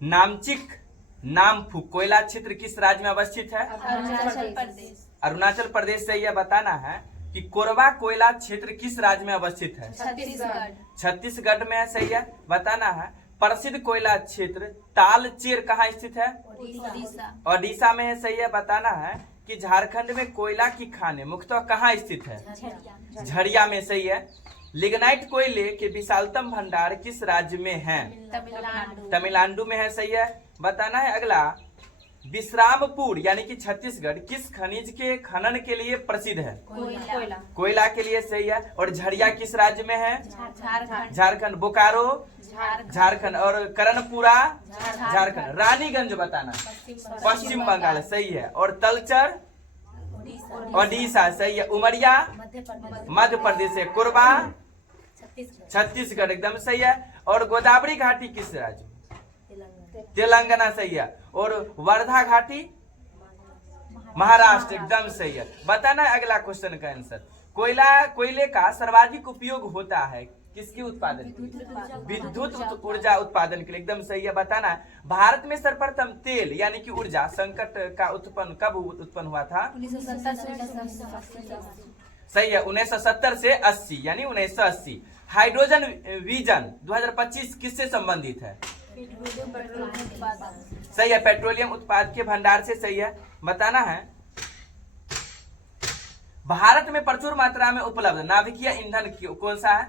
नामचिक नामफू कोयला क्षेत्र किस राज्य में अवस्थित है? अरुणाचल प्रदेश। अरुणाचल प्रदेश से यह बताना है कि कोरबा कोयला क्षेत्र किस राज्य में अवस्थित है? छत्तीसगढ़। छत्तीसगढ़ में है, सही है। बताना है प्रसिद्ध कोयला क्षेत्र तालचेर कहाँ स्थित है? ओडिशा। ओडिशा में है, सही है। बताना है कि झारखंड में कोयला की खानें मुख्यतः कहाँ स्थित है? झरिया में, सही है। लिग्नाइट कोयले के विशालतम भंडार किस राज्य में है? तमिलनाडु। तमिलनाडु में है, सही है। बताना है अगला, विश्रामपुर यानी कि छत्तीसगढ़ किस खनिज के खनन के लिए प्रसिद्ध है? कोयला। कोयला के लिए, सही है। और झरिया किस राज्य में है? झारखंड। झारखंड। बोकारो झारखंड। और करणपुरा झारखंड। झारखंड। रानीगंज बताना पश्चिम बंगाल, सही है। और तलचर ओडिशा, सही है। उमरिया मध्य प्रदेश है। कोरबा छत्तीसगढ़, एकदम सही है। और गोदावरी घाटी किस राज्य में? तेलंगाना, सही है। और वर्धा घाटी महाराष्ट्र, एकदम सही है। बताना अगला क्वेश्चन का आंसर। कोयले का सर्वाधिक उपयोग होता है किसके उत्पादन के लिए? विद्युत ऊर्जा उत्पादन के लिए, एकदम सही है। बताना है भारत में सर्वप्रथम तेल यानी कि ऊर्जा संकट का उत्पन्न कब उत्पन्न हुआ था? 1970। सही है, 1970 से 80 यानी 1980। हाइड्रोजन विजन 2025 किससे संबंधित है? सही है, पेट्रोलियम उत्पाद के भंडार से, सही है। बताना है भारत में प्रचुर मात्रा में उपलब्ध नाभिकीय ईंधन कौन सा है?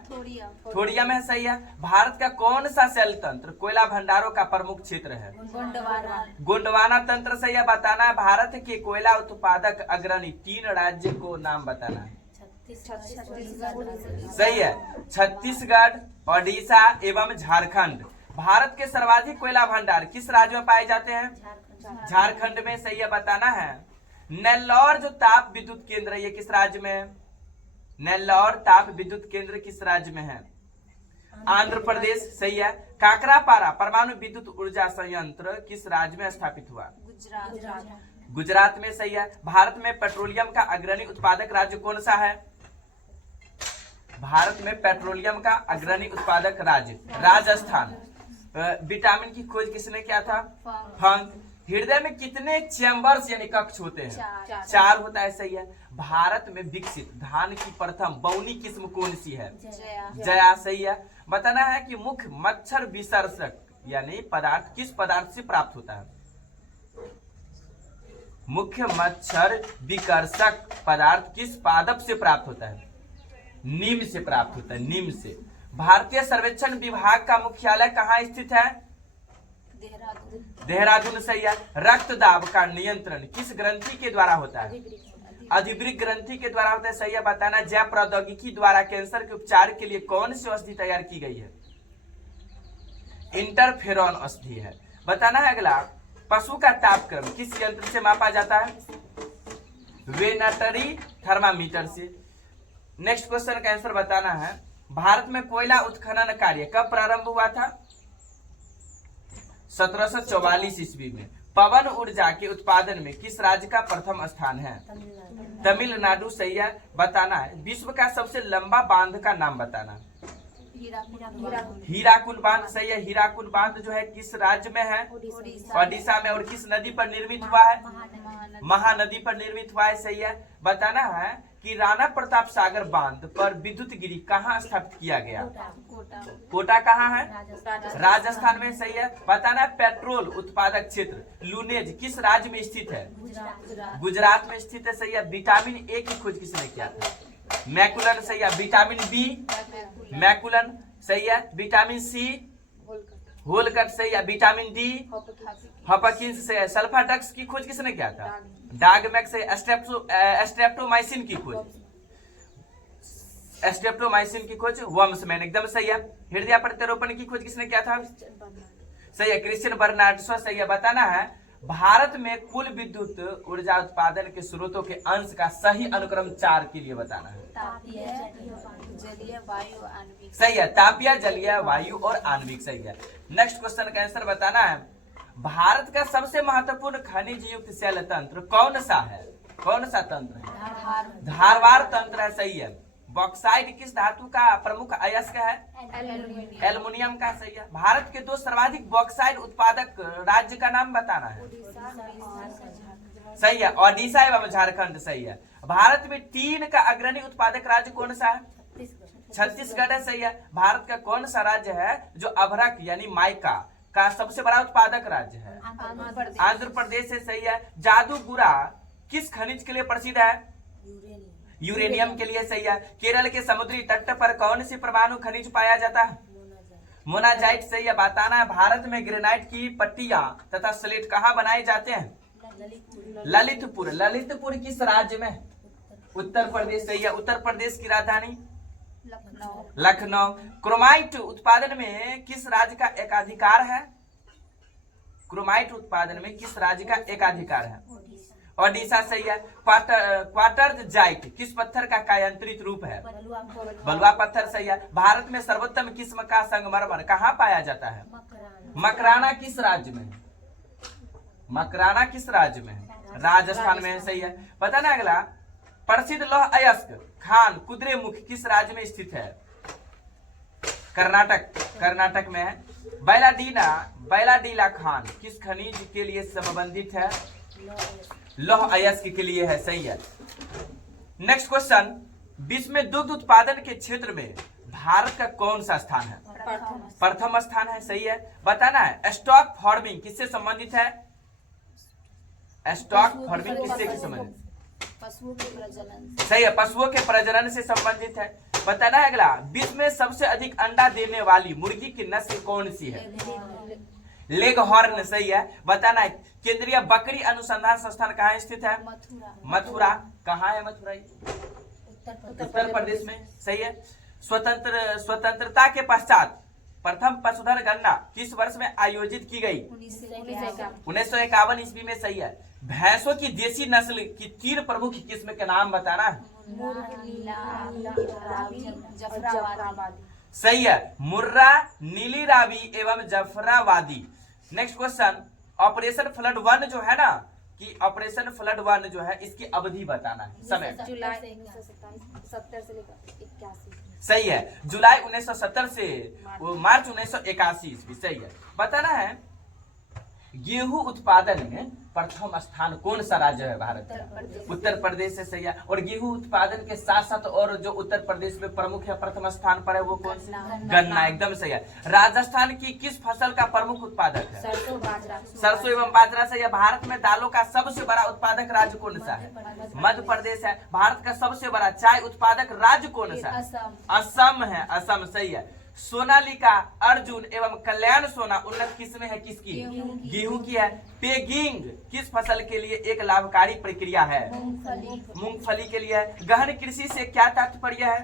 थोरियम है, सही है। भारत का कौन सा शैल तंत्र कोयला भंडारों का प्रमुख क्षेत्र है? गोंडवाना तंत्र, सही है। बताना है भारत के कोयला उत्पादक अग्रणी 3 राज्य को नाम बताना है। सही है, छत्तीसगढ़, ओडिशा एवं झारखंड। भारत के सर्वाधिक कोयला भंडार किस राज्य में पाए जाते हैं? झारखंड में, सही है। बताना है नेल्लौर जो ताप विद्युत केंद्र है ये किस राज्य में है? नेल्लौर ताप विद्युत केंद्र किस राज्य में है? आंध्र प्रदेश, सही है। काकरापारा परमाणु विद्युत ऊर्जा संयंत्र किस राज्य में स्थापित हुआ? गुजरात में, सही है। भारत में पेट्रोलियम का अग्रणी उत्पादक राज्य कौन सा है? भारत में पेट्रोलियम का अग्रणी उत्पादक राज्य राजस्थान। विटामिन की खोज किसने किया था? फंक। हृदय में कितने चैम्बर्स यानी कक्ष होते हैं? 4 होता है, सही है। भारत में विकसित धान की प्रथम बौनी किस्म कौन सी है? जया, सही है। बताना है कि मुख्य मच्छर विसर्जक यानी पदार्थ किस पदार्थ से प्राप्त होता है? मुख्य मच्छर विकर्षक पदार्थ किस पादप से प्राप्त होता है? नीम से प्राप्त होता है, नीम से। भारतीय सर्वेक्षण विभाग का मुख्यालय कहाँ स्थित है? देहरादून, सही है। रक्त दाब का नियंत्रण किस ग्रंथि के द्वारा होता है? अधिवृक्क ग्रंथि के द्वारा होता है, सही है। बताना जैव प्रौद्योगिकी द्वारा कैंसर के उपचार के लिए कौन सी औषधि तैयार की गई है? इंटरफेरॉन औषधि है। बताना है अगला, पशु का तापक्रम किस यंत्र से मापा जाता है? वेटरनरी थर्मामीटर से। नेक्स्ट क्वेश्चन का आंसर बताना है भारत में कोयला उत्खनन कार्य कब प्रारंभ हुआ था? 1744 ईस्वी में। पवन ऊर्जा के उत्पादन में किस राज्य का प्रथम स्थान है? तमिलनाडु, सही है। बताना है विश्व का सबसे लंबा बांध का नाम बताना। हीराकुद बांध, सही है। हीराकुद बांध जो है किस राज्य में है? ओडिशा में। और किस नदी पर निर्मित हुआ है? महानदी पर निर्मित हुआ है, सही है। बताना है कि राणा प्रताप सागर बांध पर विद्युत गिरी कहाँ स्थापित किया गया? कोटा कहाँ है? राजस्थान में, सही है। बताना है पेट्रोल उत्पादक क्षेत्र लुनेज किस राज्य में स्थित है? गुजरात में स्थित है, सही है। विटामिन ए की खोज किसने किया था? मैकुलन, सही है। विटामिन बी मैकुलन, सही है। विटामिन सी होलकट, सही है। विटामिन डी हॉपकिंस से है। सल्फाडक्स की खोज किसने किया था? डागमैक्स से। स्ट्रेप्टोमाइसिन की खोज वर्म्समैन, एकदम सही है। हृदय प्रत्यारोपण की खोज किसने किया था? सही है, क्रिश्चियन बर्नार्ड शॉ, सही है। बताना है भारत में कुल विद्युत ऊर्जा उत्पादन के स्रोतों के अंश का सही अनुक्रम 4 के लिए बताना है। जलीय, वायु, आणविक, सही है। तापीय, जलीय, वायु और आणविक, सही है। नेक्स्ट क्वेश्चन का आंसर बताना है भारत का सबसे महत्वपूर्ण खनिज युक्त शैल तंत्र कौन सा है? कौन सा तंत्र है? धारवाड़ तंत्र है, सही है। बॉक्साइट किस धातु का प्रमुख अयस्क है? एल्युमिनियम एल्युमिनियम का, सही है। भारत के 2 सर्वाधिक बॉक्साइट उत्पादक राज्य का नाम बताना है। सही है, ओडिशा एवं झारखंड, सही है। भारत में टीन का अग्रणी उत्पादक राज्य कौन सा है? छत्तीसगढ़ है, सही है। भारत का कौन सा राज्य है जो अभ्रक यानी माइका का सबसे बड़ा उत्पादक राज्य है? आंध्र प्रदेश है, सही है। जादूगुरा किस खनिज के लिए प्रसिद्ध है? यूरेनियम के लिए, सही है। केरल के समुद्री तट पर कौन सी परमाणु खनिज पाया जाता है? मोनाजाइट, सही है। बताना है भारत में ग्रेनाइट की पट्टियां तथा स्लेट कहाँ बनाए जाते हैं? ललितपुर। ललितपुर किस राज्य में? उत्तर प्रदेश, सही है। उत्तर प्रदेश की राजधानी लखनऊ। क्रोमाइट उत्पादन में किस राज्य का एकाधिकार है? क्रोमाइट उत्पादन में किस राज्य का एकाधिकार है? ओडिशा, सही है। क्वार्टरजाइट किस पत्थर का कायांतरित रूप है? बलुआ पत्थर, सही है। भारत में सर्वोत्तम किस्म का संगमरमर कहाँ पाया जाता है? मकराना किस राज्य में? मकराना किस राज्य में? राजस्थान में है, सही है। पता ना अगला, प्रसिद्ध लौह अयस्क खान कुद्रेमुख किस राज्य में स्थित है? कर्नाटक। कर्नाटक में है। बैलाडीला खान किस खनिज के लिए संबंधित है? लौह अयस्क के लिए है, सही है। नेक्स्ट क्वेश्चन, विश्व में दुग्ध उत्पादन के क्षेत्र में भारत का कौन सा स्थान है? प्रथम स्थान है, सही है। बताना है स्टॉक फार्मिंग किससे संबंधित है? स्टॉक फार्मिंग किससे संबंधित? पशुओं के प्रजनन, सही है, पशुओं के प्रजनन से संबंधित है। बताना है अगला, विश्व में सबसे अधिक अंडा देने वाली मुर्गी की नस्ल कौन सी है? लेग हॉर्न, सही है। बताना है केंद्रीय बकरी अनुसंधान संस्थान कहाँ स्थित है? मथुरा। कहाँ है मथुरा? उत्तर प्रदेश में, सही है। स्वतंत्रता के पश्चात प्रथम पशुधन गणना किस वर्ष में आयोजित की गई? 1951 ईस्वी में, सही है। भैंसों की देसी नस्ल की 3 प्रमुख किस्म के नाम बताना है। सही है, मुर्रा, नीली रावी एवं Jafarabadi. Next question, operation flood 1 जो है ना, कि ऑपरेशन फ्लड 1 जो है इसकी अवधि बताना है, समय। जुलाई 1970 से लेकर 81। सही है, जुलाई 1970 से मार्च 1981 ईस्वी, सही है। बताना है गेहूं उत्पादन में प्रथम स्थान कौन सा राज्य है भारत का? उत्तर प्रदेश से, सही है। और गेहूं उत्पादन के साथ साथ और जो उत्तर प्रदेश में प्रमुख है प्रथम स्थान पर है वो कौन सा? गन्ना, एकदम सही है। राजस्थान की किस फसल का प्रमुख उत्पादक है? सरसों एवं बाजरा, सही है। भारत में दालों का सबसे बड़ा उत्पादक राज्य कौन सा है? मध्य प्रदेश है। भारत का सबसे बड़ा चाय उत्पादक राज्य कौन सा है? असम है, असम, सही है। सोनालिका, अर्जुन एवं कल्याण सोना उन्नत किस्में है किसकी? गेहूं की है। पेगिंग किस फसल के लिए एक लाभकारी प्रक्रिया है? मूंगफली के लिए है। गहन कृषि से क्या तात्पर्य है?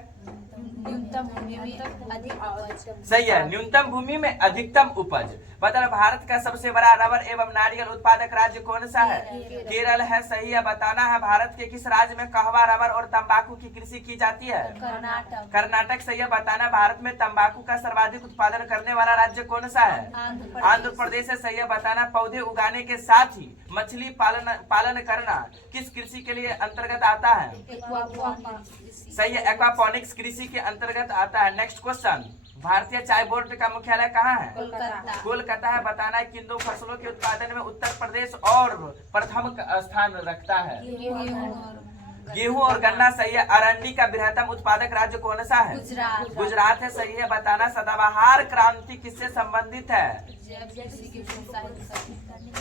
न्यूनतम भूमि में अधिक उपज, सही है, न्यूनतम भूमि में अधिकतम उपज। बताना भारत का सबसे बड़ा रबर एवं नारियल उत्पादक राज्य कौन सा है? केरल है, सही है। बताना है भारत के किस राज्य में कहवा, रबर और तंबाकू की कृषि की जाती है? कर्नाटक। कर्नाटक, सही है। बताना भारत में तंबाकू का सर्वाधिक उत्पादन करने वाला राज्य कौन सा है? आंध्र प्रदेश है, सही है। बताना पौधे उगाने के साथ ही मछली पालन करना किस कृषि के लिए अंतर्गत आता है? सही है, एक्वापॉनिक्स कृषि के अंतर्गत आता है। नेक्स्ट क्वेश्चन, भारतीय चाय बोर्ड का मुख्यालय कहाँ है? कोलकाता है। बताना है किन 2 फसलों के उत्पादन में उत्तर प्रदेश और प्रथम स्थान रखता है? गेहूं और गन्ना, सही है। अरंडी का बृहत्तम उत्पादक राज्य कौन सा है? गुजरात है, सही है। बताना सदाबहार क्रांति किससे संबंधित है?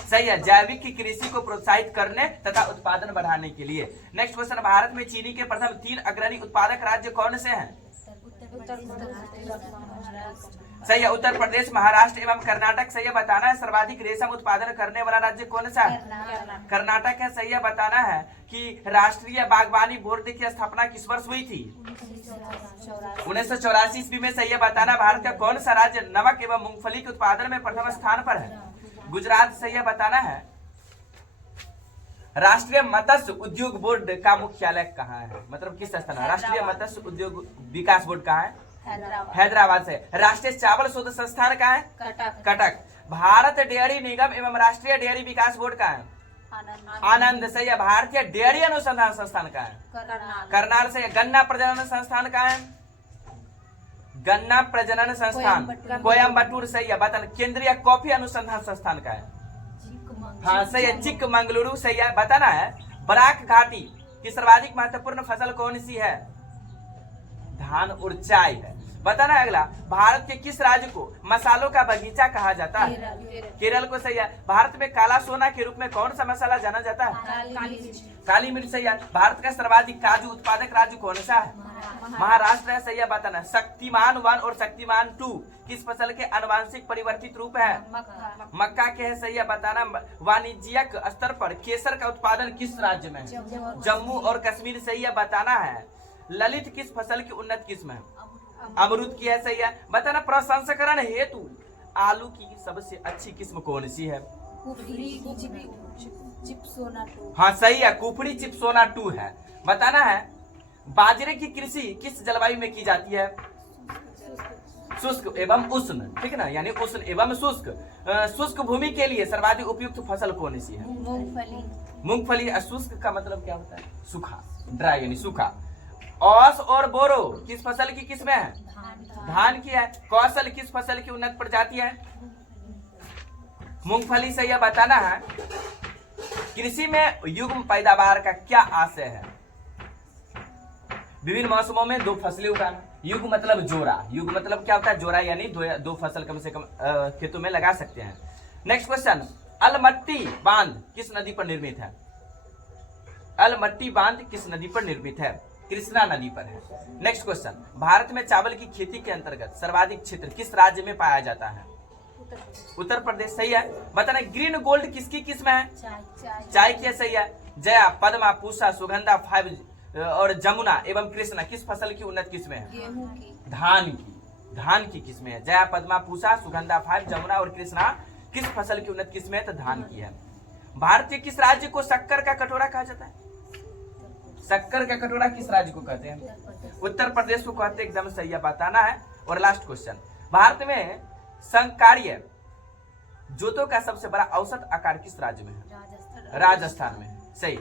सही है, जैविक की कृषि को प्रोत्साहित करने तथा उत्पादन बढ़ाने के लिए। नेक्स्ट क्वेश्चन, भारत में चीनी के प्रथम 3 अग्रणी उत्पादक राज्य कौन से हैं? सही है, उत्तर प्रदेश, महाराष्ट्र एवं कर्नाटक, सही है। बताना है सर्वाधिक रेशम उत्पादन करने वाला राज्य कौन सा है? कर्नाटक है, सही है। बताना है कि राष्ट्रीय बागवानी बोर्ड की स्थापना किस वर्ष हुई थी? 1984 ईस्वी में, सही है। बताना भारत का कौन सा राज्य नमक एवं मूंगफली के उत्पादन में प्रथम स्थान पर है? गुजरात, सही है। बताना है राष्ट्रीय मत्स्य उद्योग बोर्ड का मुख्यालय कहाँ है, मतलब किस स्थान है? राष्ट्रीय मत्स्य उद्योग विकास बोर्ड कहाँ है? हैदराबाद से। राष्ट्रीय चावल शोध संस्थान कहाँ है? कटक। भारत डेयरी निगम एवं राष्ट्रीय डेयरी विकास बोर्ड कहाँ है? आनंद सही है। भारतीय डेयरी अनुसंधान संस्थान का है करनाल से। गन्ना प्रजनन संस्थान का है गन्ना प्रजनन संस्थान कोयम्बटूर सही है। बताना केंद्रीय कॉफी अनुसंधान संस्थान का है हाँ सही है चिकमंगलुरु सही है। बताना है बराक घाटी की सर्वाधिक महत्वपूर्ण फसल कौन सी है? धान और चाय है। बताना है अगला भारत के किस राज्य को मसालों का बगीचा कहा जाता है? केरल को सही है। भारत में काला सोना के रूप में कौन सा मसाला जाना जाता है? काली मिर्च सही है। भारत का सर्वाधिक काजू उत्पादक राज्य कौन सा है? महाराष्ट्र है सही है। बताना शक्तिमान 1 और शक्तिमान 2 किस फसल के आनुवांशिक परिवर्तित रूप है? मक्का के है सही है। बताना वाणिज्यिक स्तर पर केसर का उत्पादन किस राज्य में है? जम्मू और कश्मीर सही है। बताना है ललित किस फसल की उन्नत किस्म है? अमरूद की है सही है। बताना प्रसंस्करण हेतु आलू की सबसे अच्छी किस्म कौन सी है? हाँ सही है कुफरी चिप्सोना 2 है। बताना है बाजरे की कृषि किस जलवायु में की जाती है? शुष्क एवं उष्ण ठीक है ना यानी उष्ण एवं शुष्क। शुष्क भूमि के लिए सर्वाधिक उपयुक्त फसल कौन सी है? मूंगफली। शुष्क का मतलब क्या होता है? सूखा ड्राई यानी सूखा। औस और बोरो किस फसल की किस्म है? धान की है। कौशल किस फसल की उन्नत प्रजाति है? मूंगफली सही है। बताना है कृषि में युग्म पैदावार का क्या आशय है? विभिन्न मौसमों में 2 फसलें उगाना। युग मतलब जोड़ा। युग मतलब क्या होता है? जोड़ा यानी 2 फसल कम से कम खेतों में लगा सकते हैं। नेक्स्ट क्वेश्चन अलमट्टी बांध किस नदी पर निर्मित है? अलमट्टी बांध किस नदी पर निर्मित है? कृष्णा नदी पर है। नेक्स्ट क्वेश्चन भारत में चावल की खेती के अंतर्गत सर्वाधिक क्षेत्र किस राज्य में पाया जाता है? उत्तर प्रदेश सही है। बताना ग्रीन गोल्ड किसकी किस्म है? चाय की सही है। जया पद्मा पूषा सुगंधा 5 और जमुना एवं कृष्णा किस फसल की उन्नत किस्म है? गेहूं की। धान की किस्में है। जया पद्मा पूषा सुगंधा 5 जमुना और कृष्णा किस फसल की उन्नत किस्में है? तो धान की है। भारत के किस राज्य को शक्कर का कटोरा कहा जाता है? शक्कर का कटोरा किस राज्य को कहते हैं? उत्तर प्रदेश को कहते हैं। एकदम सही है। बताना है। और लास्ट क्वेश्चन भारत में संकार्य जोतों का सबसे बड़ा औसत आकार किस राज्य में है? राजस्थान में है सही।